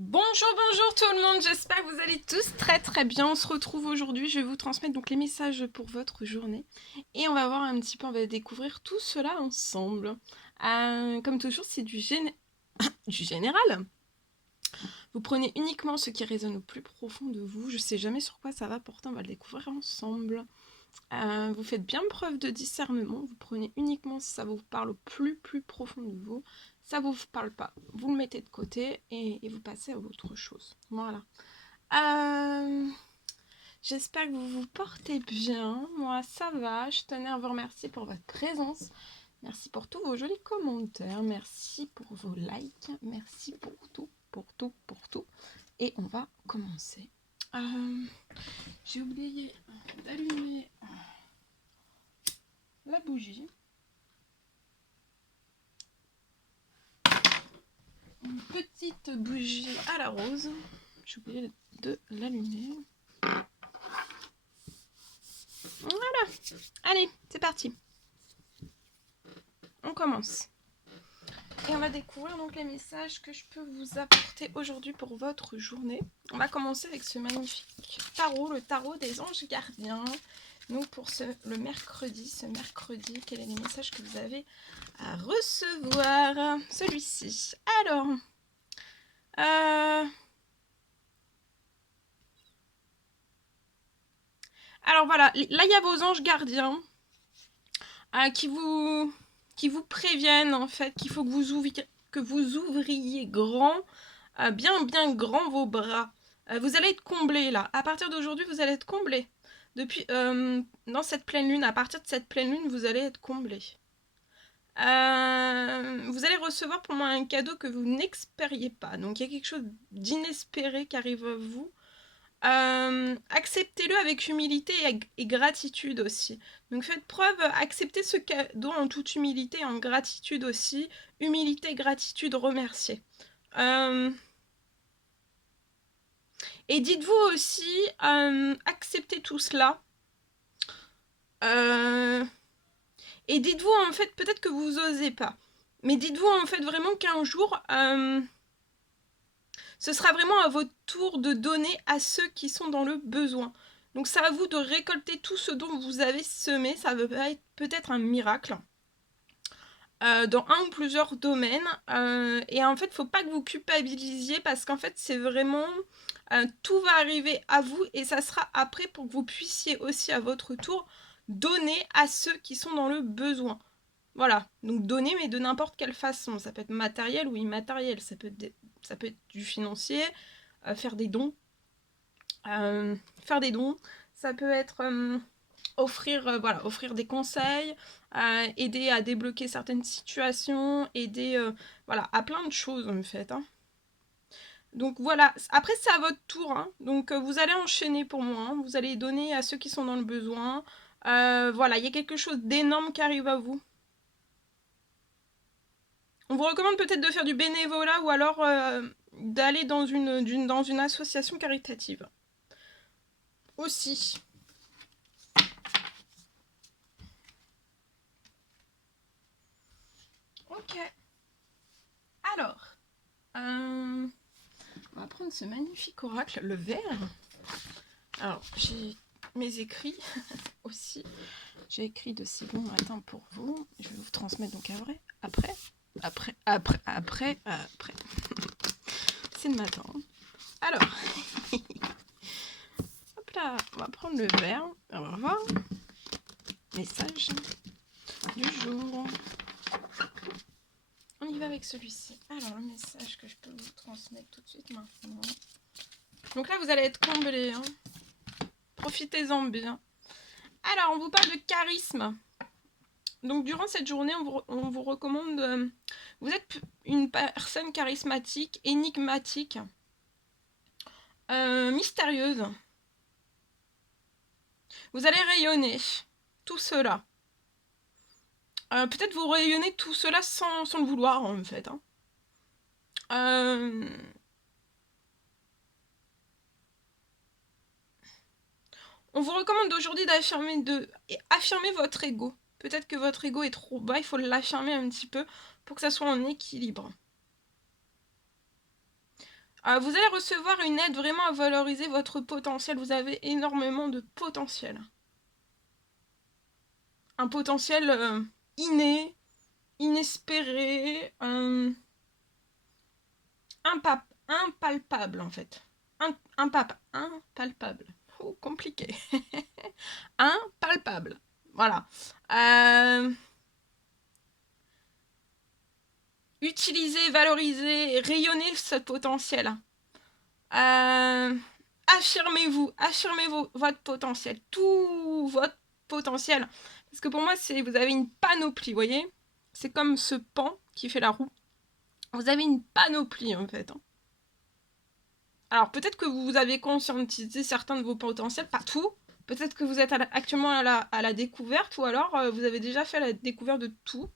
Bonjour tout le monde, j'espère que vous allez tous très bien. On se retrouve aujourd'hui, je vais vous transmettre donc les messages pour votre journée. Et on va voir un petit peu, on va découvrir tout cela ensemble. Comme toujours, c'est du général. Vous prenez uniquement ce qui résonne au plus profond de vous. Je sais jamais sur quoi ça va porter, on va le découvrir ensemble. Vous faites bien preuve de discernement, vous prenez uniquement si ça vous parle au plus profond de vous. Ça vous parle pas, vous le mettez de côté et vous passez à autre chose. Voilà. Euh, J'espère que vous vous portez bien. Moi, ça va. Je tenais à vous remercier pour votre présence. Merci pour tous vos jolis commentaires. Merci pour vos likes. Merci pour tout. Et on va commencer. J'ai oublié d'allumer la bougie. Une petite bougie à la rose. J'ai oublié de l'allumer. Voilà. Allez, c'est parti. On commence. Et on va découvrir donc les messages que je peux vous apporter aujourd'hui pour votre journée. On va commencer avec ce magnifique tarot, le tarot des anges gardiens. Donc pour le mercredi, quels sont les messages que vous avez à recevoir? Celui-ci. Alors, voilà, là il y a vos anges gardiens qui vous préviennent en fait qu'il faut que vous ouvriez grand, bien grand vos bras. Vous allez être comblé là. À partir d'aujourd'hui, vous allez être comblé. Depuis dans cette pleine lune, à partir de cette pleine lune, vous allez être comblé. Vous allez recevoir pour moi un cadeau que vous n'espériez pas. Donc il y a quelque chose d'inespéré qui arrive à vous. Acceptez-le avec humilité et gratitude aussi. Donc faites preuve, acceptez ce cadeau en toute humilité et en gratitude aussi. Humilité, gratitude, remerciez. Et dites-vous aussi, acceptez tout cela. Et dites-vous en fait, peut-être que vous osez pas. Mais dites-vous en fait vraiment qu'un jour, ce sera vraiment à votre tour de donner à ceux qui sont dans le besoin. Donc c'est à vous de récolter tout ce dont vous avez semé. Ça va être peut-être un miracle dans un ou plusieurs domaines. Et en fait, il ne faut pas que vous culpabilisiez parce qu'en fait, c'est vraiment... tout va arriver à vous et ça sera après pour que vous puissiez aussi à votre tour donner à ceux qui sont dans le besoin. Voilà, donc donner mais de n'importe quelle façon. Ça peut être matériel ou immatériel, ça peut être du financier, faire des dons. Ça peut être offrir des conseils, aider à débloquer certaines situations, aider à plein de choses en fait. Hein. Donc voilà, après c'est à votre tour. Hein. Donc vous allez enchaîner pour moi, hein. Vous allez donner à ceux qui sont dans le besoin. Voilà, il y a quelque chose d'énorme qui arrive à vous. On vous recommande peut-être de faire du bénévolat ou alors d'aller dans une association caritative. Aussi. Ok. Alors, on va prendre ce magnifique oracle, le vert. Alors, j'ai mes écrits aussi. J'ai écrit de si bon matin pour vous. Je vais vous transmettre donc après. C'est le matin. Alors, hop là, on va prendre le vert. On va voir. Message du jour. On y va avec celui-ci. Alors, le message que je peux vous transmettre tout de suite maintenant. Donc là, vous allez être comblés. Hein. Profitez-en bien. Alors, on vous parle de charisme. Donc, durant cette journée, on vous recommande... vous êtes une personne charismatique, énigmatique, mystérieuse. Vous allez rayonner. Tout cela. Peut-être vous rayonnez tout cela sans le vouloir, en fait. Hein. On vous recommande aujourd'hui affirmer votre ego. Peut-être que votre ego est trop bas, il faut l'affirmer un petit peu pour que ça soit en équilibre. Vous allez recevoir une aide vraiment à valoriser votre potentiel. Vous avez énormément de potentiel. Un potentiel inné, inespéré, impalpable en fait. Impalpable. Oh, compliqué. Impalpable. Voilà. Utilisez, valorisez, rayonnez ce potentiel. Affirmez-vous, votre potentiel, tout votre potentiel. Parce que pour moi, vous avez une panoplie, vous voyez. C'est comme ce pan qui fait la roue. Vous avez une panoplie en fait. Alors peut-être que vous avez conscientisé certains de vos potentiels, pas tout. Peut-être que vous êtes actuellement à la découverte, ou alors vous avez déjà fait la découverte de tout.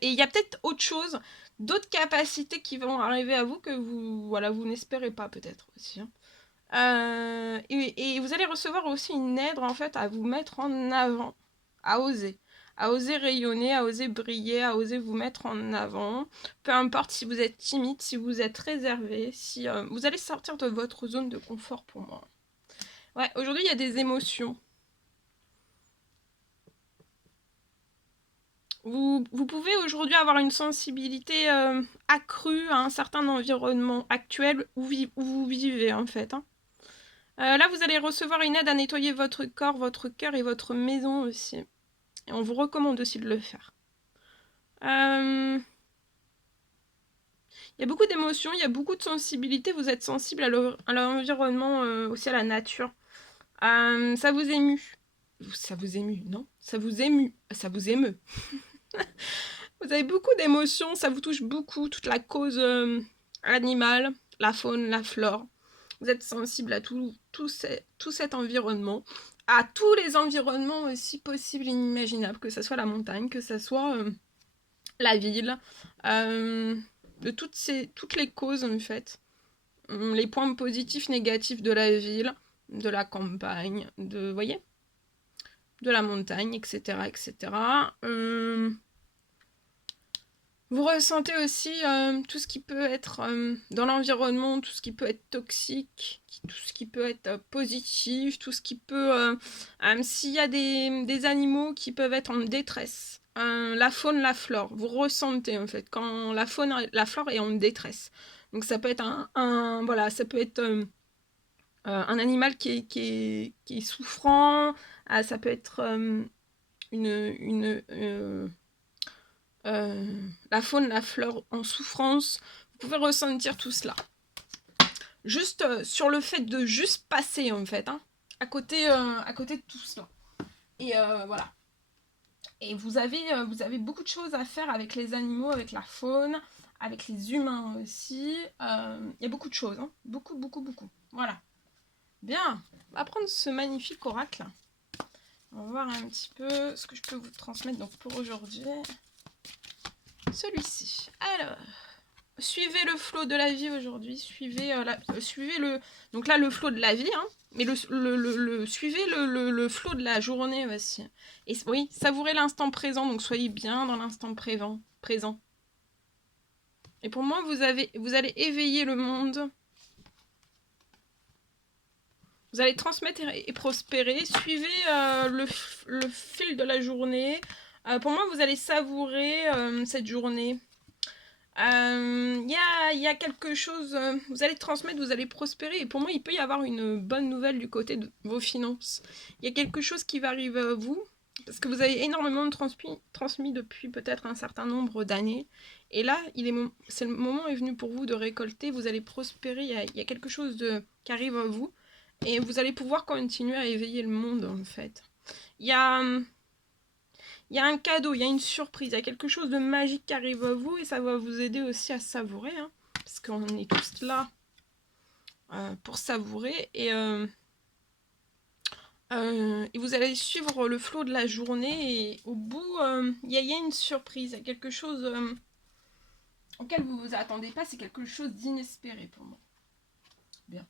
Et il y a peut-être autre chose, d'autres capacités qui vont arriver à vous que vous n'espérez pas peut-être aussi. Et vous allez recevoir aussi une aide en fait à vous mettre en avant, à oser rayonner, à oser briller, à oser vous mettre en avant. Peu importe si vous êtes timide, si vous êtes réservé, si vous allez sortir de votre zone de confort pour moi. Ouais, aujourd'hui il y a des émotions. Vous pouvez aujourd'hui avoir une sensibilité accrue à un certain environnement actuel où vous vivez en fait. Là, vous allez recevoir une aide à nettoyer votre corps, votre cœur et votre maison aussi. Et on vous recommande aussi de le faire. Il y a beaucoup d'émotions, il y a beaucoup de sensibilité. Vous êtes sensible à l'environnement, aussi à la nature. Ça vous émue. Ça vous émue, non? Ça vous émue. Ça vous émeut. Vous avez beaucoup d'émotions, ça vous touche beaucoup, toute la cause animale, la faune, la flore. Vous êtes sensible à tout cet environnement, à tous les environnements aussi possibles et inimaginables, que ce soit la montagne, que ce soit la ville, de toutes les causes en fait, les points positifs, négatifs de la ville, de la campagne, vous voyez, de la montagne, etc., etc. Vous ressentez aussi tout ce qui peut être dans l'environnement, tout ce qui peut être toxique, tout ce qui peut être positif, tout ce qui peut... s'il y a des animaux qui peuvent être en détresse, la faune, la flore, vous ressentez en fait quand la faune, la flore est en détresse. Donc ça peut être voilà, ça peut être un animal qui est souffrant, ça peut être la faune, la flore en souffrance. Vous pouvez ressentir tout cela. Juste sur le fait de juste passer en fait, à côté de tout cela. Et voilà. Et vous avez beaucoup de choses à faire avec les animaux, avec la faune, avec les humains aussi. Il y a beaucoup de choses, beaucoup, beaucoup, beaucoup. Voilà. Bien. On va prendre ce magnifique oracle. On va voir un petit peu ce que je peux vous transmettre donc pour aujourd'hui. Celui-ci. Alors, suivez le flot de la vie aujourd'hui. Suivez donc là le flot de la vie, mais suivez le flot de la journée aussi. Et oui, savourez l'instant présent. Donc soyez bien dans l'instant présent. Et pour moi, vous allez éveiller le monde. Vous allez transmettre et prospérer. Suivez le fil de la journée. Pour moi, vous allez savourer cette journée. Y a quelque chose, vous allez transmettre, vous allez prospérer. Et pour moi, il peut y avoir une bonne nouvelle du côté de vos finances. Il y a quelque chose qui va arriver à vous. Parce que vous avez énormément transmis depuis peut-être un certain nombre d'années. Et là, le moment est venu pour vous de récolter. Vous allez prospérer. Il y a quelque chose qui arrive à vous. Et vous allez pouvoir continuer à éveiller le monde, en fait. Il y a un cadeau, il y a une surprise, il y a quelque chose de magique qui arrive à vous. Et ça va vous aider aussi à savourer. Parce qu'on est tous là pour savourer. Et vous allez suivre le flot de la journée. Et au bout, il y a une surprise. Il y a quelque chose auquel vous ne vous attendez pas. C'est quelque chose d'inespéré pour moi. Bien.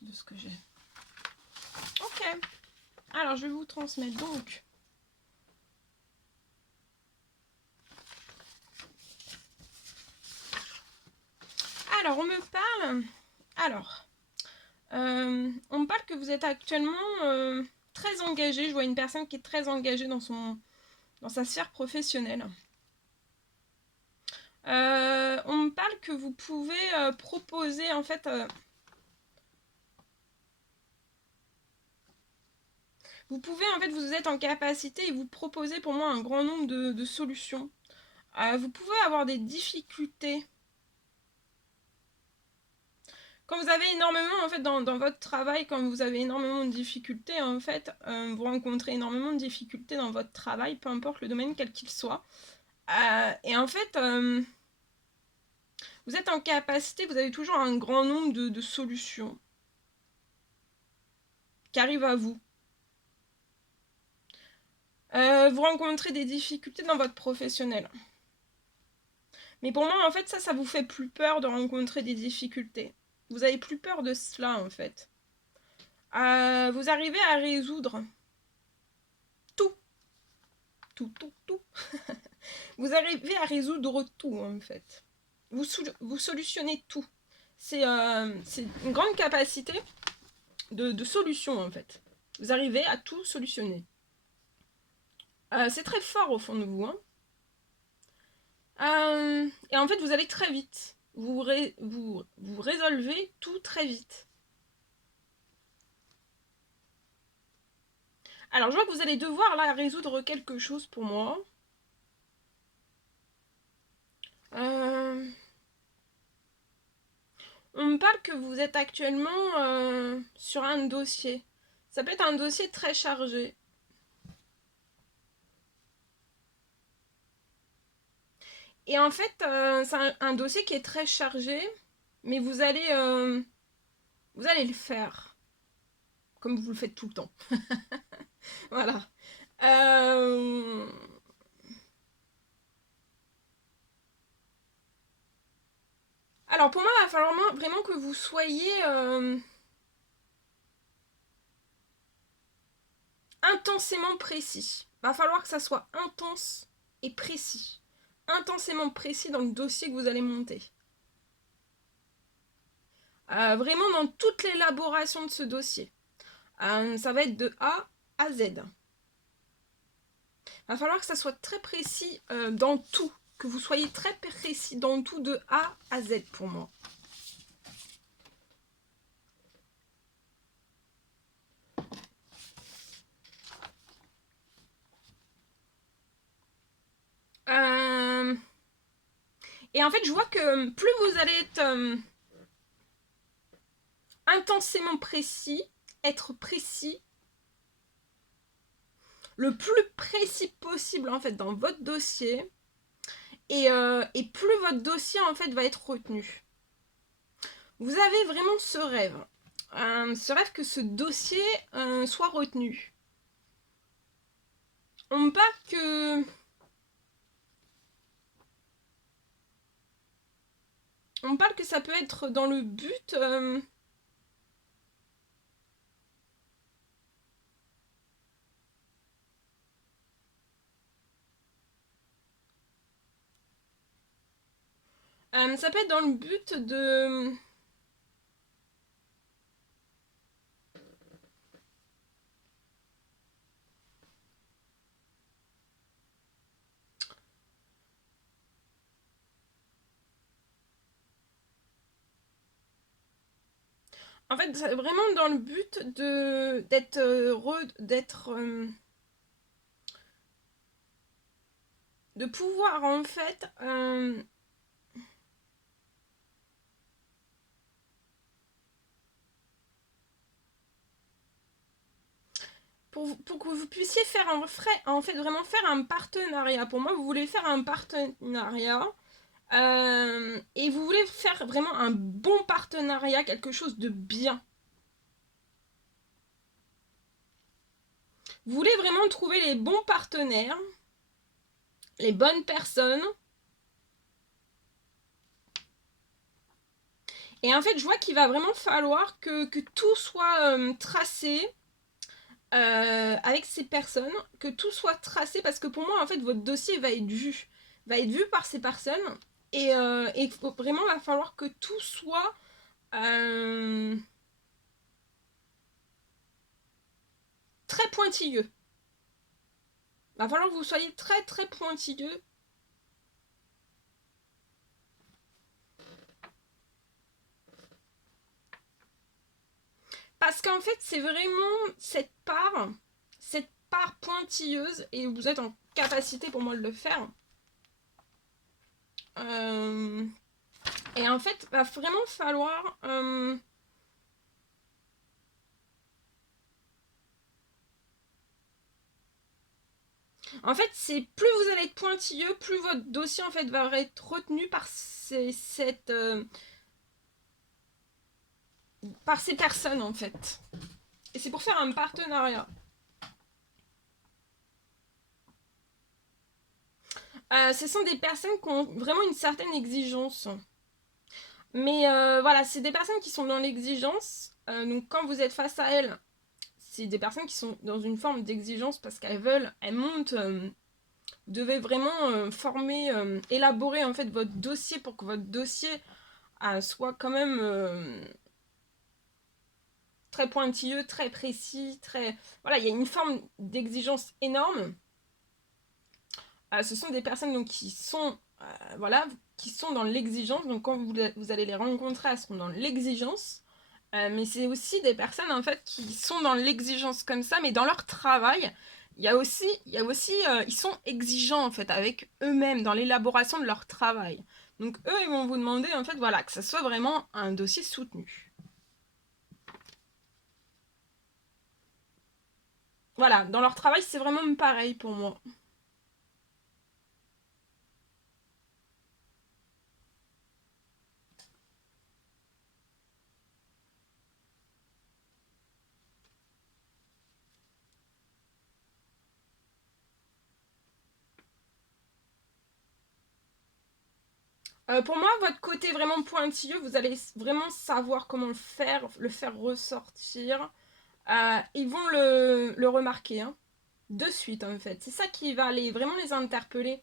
De ce que j'ai. Ok. Alors, je vais vous transmettre donc. Alors, on me parle... Alors, on me parle que vous êtes actuellement très engagé. Je vois une personne qui est très engagée dans sa sphère professionnelle. On me parle que vous pouvez proposer, en fait... vous pouvez, en fait, vous êtes en capacité et vous proposez pour moi un grand nombre de solutions. Vous pouvez avoir des difficultés. Quand vous avez énormément, en fait, dans votre travail, quand vous avez énormément de difficultés, en fait, vous rencontrez énormément de difficultés dans votre travail, peu importe le domaine, quel qu'il soit. Et en fait, vous êtes en capacité, vous avez toujours un grand nombre de solutions qui arrivent à vous. Vous rencontrez des difficultés dans votre professionnel. Mais pour moi, en fait, ça vous fait plus peur de rencontrer des difficultés. Vous avez plus peur de cela, en fait. Vous arrivez à résoudre tout. Tout. Vous arrivez à résoudre tout, en fait. Vous solutionnez tout. C'est une grande capacité de solution, en fait. Vous arrivez à tout solutionner. C'est très fort au fond de vous, hein. Et en fait, vous allez très vite. Vous résolvez tout très vite. Alors, je vois que vous allez devoir là résoudre quelque chose pour moi. On me parle que vous êtes actuellement sur un dossier. Ça peut être un dossier très chargé. Et en fait, c'est un dossier qui est très chargé, mais vous allez le faire. Comme vous le faites tout le temps. Voilà. Alors pour moi, il va falloir vraiment que vous soyez intensément précis. Il va falloir que ça soit intense et précis. Intensément précis dans le dossier que vous allez monter. Vraiment dans toute l'élaboration de ce dossier. Ça va être de A à Z. Il va falloir que ça soit très précis dans tout. Que vous soyez très précis dans tout de A à Z pour moi. Et en fait, je vois que plus vous allez être intensément précis, être précis, le plus précis possible en fait dans votre dossier, et plus votre dossier en fait va être retenu. Vous avez vraiment ce rêve que ce dossier soit retenu. On me parle que ça peut être dans le but ça peut être dans le but de en fait, c'est vraiment dans le but de pouvoir en fait pour que vous puissiez faire vraiment faire un partenariat. Pour moi, vous voulez faire un partenariat et vous voulez faire vraiment un bon partenariat, quelque chose de bien. Vous voulez vraiment trouver les bons partenaires, les bonnes personnes. Et en fait, je vois qu'il va vraiment falloir que tout soit tracé avec ces personnes, que tout soit tracé, parce que pour moi, en fait, votre dossier va être vu par ces personnes. Et vraiment, il va falloir que tout soit très pointilleux. Il va falloir que vous soyez très très pointilleux. Parce qu'en fait, c'est vraiment cette part pointilleuse, et vous êtes en capacité pour moi de le faire. Et en fait, va vraiment falloir... En fait, c'est plus vous allez être pointilleux, plus votre dossier en fait va être retenu par par ces personnes en fait. Et c'est pour faire un partenariat. Ce sont des personnes qui ont vraiment une certaine exigence. Mais voilà, c'est des personnes qui sont dans l'exigence. Donc quand vous êtes face à elles, c'est des personnes qui sont dans une forme d'exigence parce qu'elles veulent, elles montent. Vous devez vraiment former, élaborer en fait votre dossier pour que votre dossier soit quand même très pointilleux, très précis, très... Voilà, il y a une forme d'exigence énorme. Ce sont des personnes donc, qui sont voilà, qui sont dans l'exigence. Donc quand vous allez les rencontrer, elles seront dans l'exigence. Mais c'est aussi des personnes en fait qui sont dans l'exigence comme ça, mais dans leur travail, il y a aussi ils sont exigeants en fait avec eux-mêmes dans l'élaboration de leur travail. Donc eux, ils vont vous demander en fait voilà que ça soit vraiment un dossier soutenu. Voilà, dans leur travail, c'est vraiment pareil pour moi. Pour moi, votre côté vraiment pointilleux, vous allez vraiment savoir comment le faire ressortir. Ils vont le remarquer, hein, de suite en fait. C'est ça qui va vraiment les interpeller.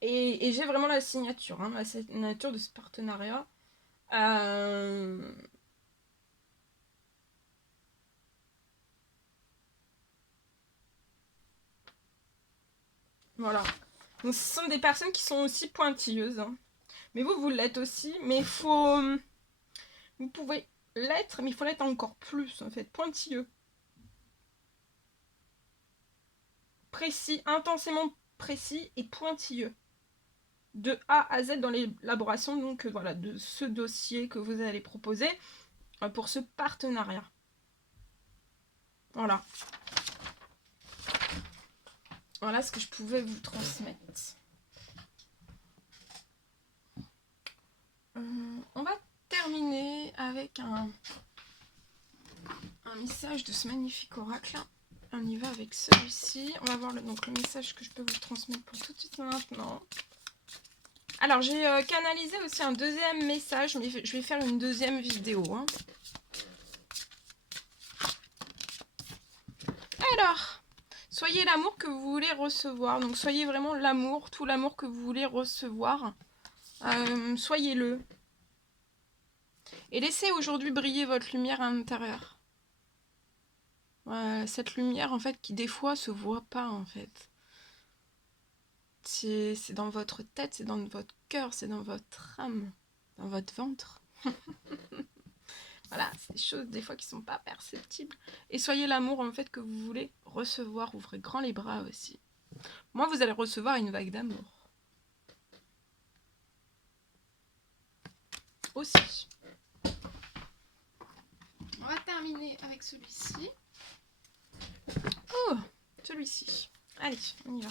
Et j'ai vraiment la signature, hein, la signature de ce partenariat. Euh, Voilà. Donc ce sont des personnes qui sont aussi pointilleuses, hein. Mais vous l'êtes aussi. Mais il faut... Vous pouvez l'être, mais il faut l'être encore plus, en fait. Pointilleux. Précis, intensément précis et pointilleux. De A à Z dans l'élaboration, donc voilà, de ce dossier que vous allez proposer pour ce partenariat. Voilà. Voilà ce que je pouvais vous transmettre. On va terminer avec un message de ce magnifique oracle. On y va avec celui-ci. On va voir donc le message que je peux vous transmettre pour tout de suite maintenant. Alors, j'ai canalisé aussi un deuxième message, mais je vais faire une deuxième vidéo, hein. Alors, soyez l'amour que vous voulez recevoir. Donc, soyez vraiment l'amour, tout l'amour que vous voulez recevoir. Soyez-le. Et laissez aujourd'hui briller votre lumière à l'intérieur. Cette lumière, en fait, qui des fois se voit pas, en fait. C'est dans votre tête, c'est dans votre cœur, c'est dans votre âme, dans votre ventre. Voilà, c'est des choses des fois qui sont pas perceptibles. Et soyez l'amour en fait que vous voulez recevoir. Ouvrez grand les bras aussi. Moi, vous allez recevoir une vague d'amour. Aussi. On va terminer avec celui-ci. Oh, celui-ci. Allez, on y va.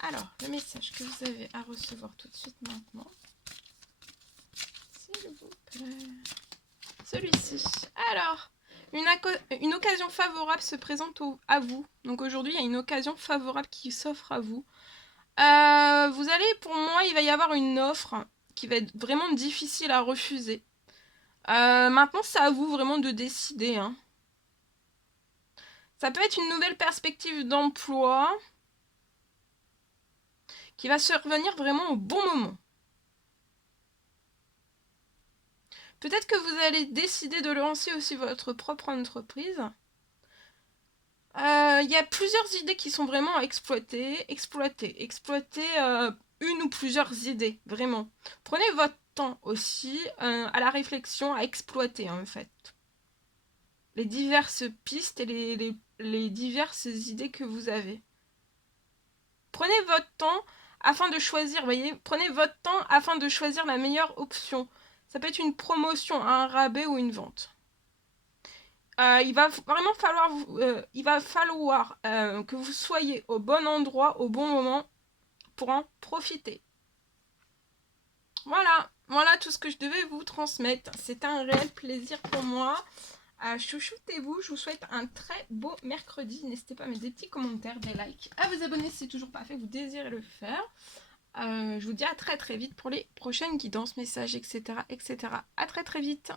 Alors, le message que vous avez à recevoir tout de suite maintenant. S'il vous plaît. Celui-ci. Alors, une occasion favorable se présente à vous. Donc aujourd'hui, il y a une occasion favorable qui s'offre à vous. Vous allez, pour moi, il va y avoir une offre qui va être vraiment difficile à refuser. Maintenant, c'est à vous vraiment de décider, hein. Ça peut être une nouvelle perspective d'emploi qui va survenir vraiment au bon moment. Peut-être que vous allez décider de lancer aussi votre propre entreprise. Il y a plusieurs idées qui sont vraiment à exploiter. Exploiter une ou plusieurs idées, vraiment. Prenez votre temps aussi à la réflexion, à exploiter en fait. Les diverses pistes et les diverses idées que vous avez. Prenez votre temps afin de choisir, voyez, prenez votre temps afin de choisir la meilleure option. Ça peut être une promotion, un rabais ou une vente. Il va vraiment falloir, que vous soyez au bon endroit, au bon moment pour en profiter. Voilà tout ce que je devais vous transmettre. C'est un réel plaisir pour moi. Chouchoutez-vous, je vous souhaite un très beau mercredi. N'hésitez pas à mettre des petits commentaires, des likes, à vous abonner si c'est toujours pas fait, vous désirez le faire. Je vous dis à très vite pour les prochaines guidances, messages, etc. etc. À très vite.